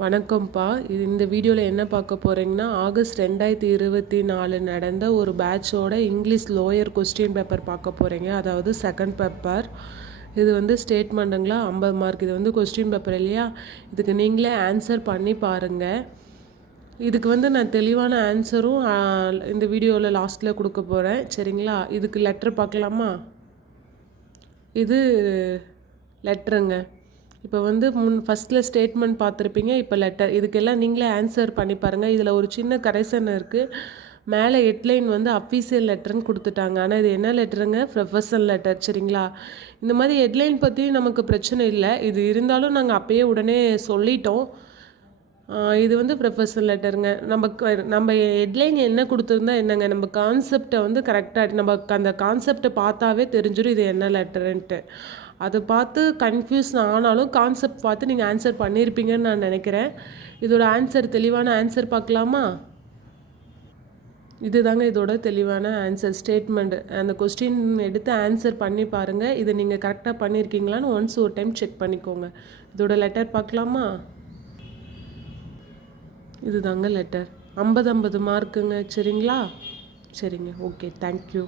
வணக்கம்ப்பா. இந்த வீடியோவில் என்ன பார்க்க போகிறீங்கன்னா, ஆகஸ்ட் 2024 நடந்த ஒரு பேட்சோட இங்கிலீஷ் லோயர் கொஸ்டின் பேப்பர் பார்க்க போகிறீங்க. அதாவது செகண்ட் பேப்பர். இது வந்து ஸ்டேட்மெண்ட்டுங்களா 50 மார்க். இது வந்து கொஸ்டின் பேப்பர் இல்லையா? இதுக்கு நீங்களே ஆன்சர் பண்ணி பாருங்கள். இதுக்கு வந்து நான் தெளிவான ஆன்சரும் இந்த வீடியோவில் லாஸ்ட்டில் கொடுக்க போகிறேன். சரிங்களா? இதுக்கு லெட்டர் பார்க்கலாமா? இது லெட்டருங்க. இப்போ வந்து ஃபஸ்ட்டில் ஸ்டேட்மெண்ட் பார்த்துருப்பீங்க. இப்போ லெட்டர். இதுக்கெல்லாம் நீங்களே ஆன்சர் பண்ணி பாருங்கள். இதில் ஒரு சின்ன கரெக்ஷன் இருக்குது. மேலே ஹெட்லைன் வந்து அஃபீஷியல் லெட்டர்னு கொடுத்துட்டாங்க. ஆனால் இது என்ன லெட்டருங்க? Professional letter. சரிங்களா? இந்த மாதிரி ஹெட்லைன் பற்றி நமக்கு பிரச்சனை இல்லை. இது இருந்தாலும் நாங்கள் அப்போயே உடனே சொல்லிட்டோம். இது வந்து ப்ரொஃபஷனல் லெட்டருங்க. நம்ம ஹெட்லைன் என்ன கொடுத்துருந்தா என்னங்க, நம்ம கான்செப்டை வந்து கரெக்டாக நமக்கு அந்த கான்செப்டை பார்த்தாவே தெரிஞ்சிடும் இது என்ன லெட்டருன்ட்டு. அதை பார்த்து கன்ஃபியூஸ் ஆனாலும் கான்செப்ட் பார்த்து நீங்கள் ஆன்சர் பண்ணியிருப்பீங்கன்னு நான் நினைக்கிறேன். இதோட ஆன்சர், தெளிவான ஆன்சர் பார்க்கலாமா? இதுதாங்க இதோட தெளிவான ஆன்சர் ஸ்டேட்மெண்ட். அந்த கொஸ்டின் எடுத்து ஆன்சர் பண்ணி பாருங்கள். இதை நீங்கள் கரெக்டாக பண்ணியிருக்கீங்களான்னு ஒரு டைம் செக் பண்ணிக்கோங்க. இதோட லெட்டர் பார்க்கலாமா? இதுதாங்க லெட்டர். 50 மார்க்குங்க. சரிங்களா? சரிங்க, ஓகே, தேங்க்யூ.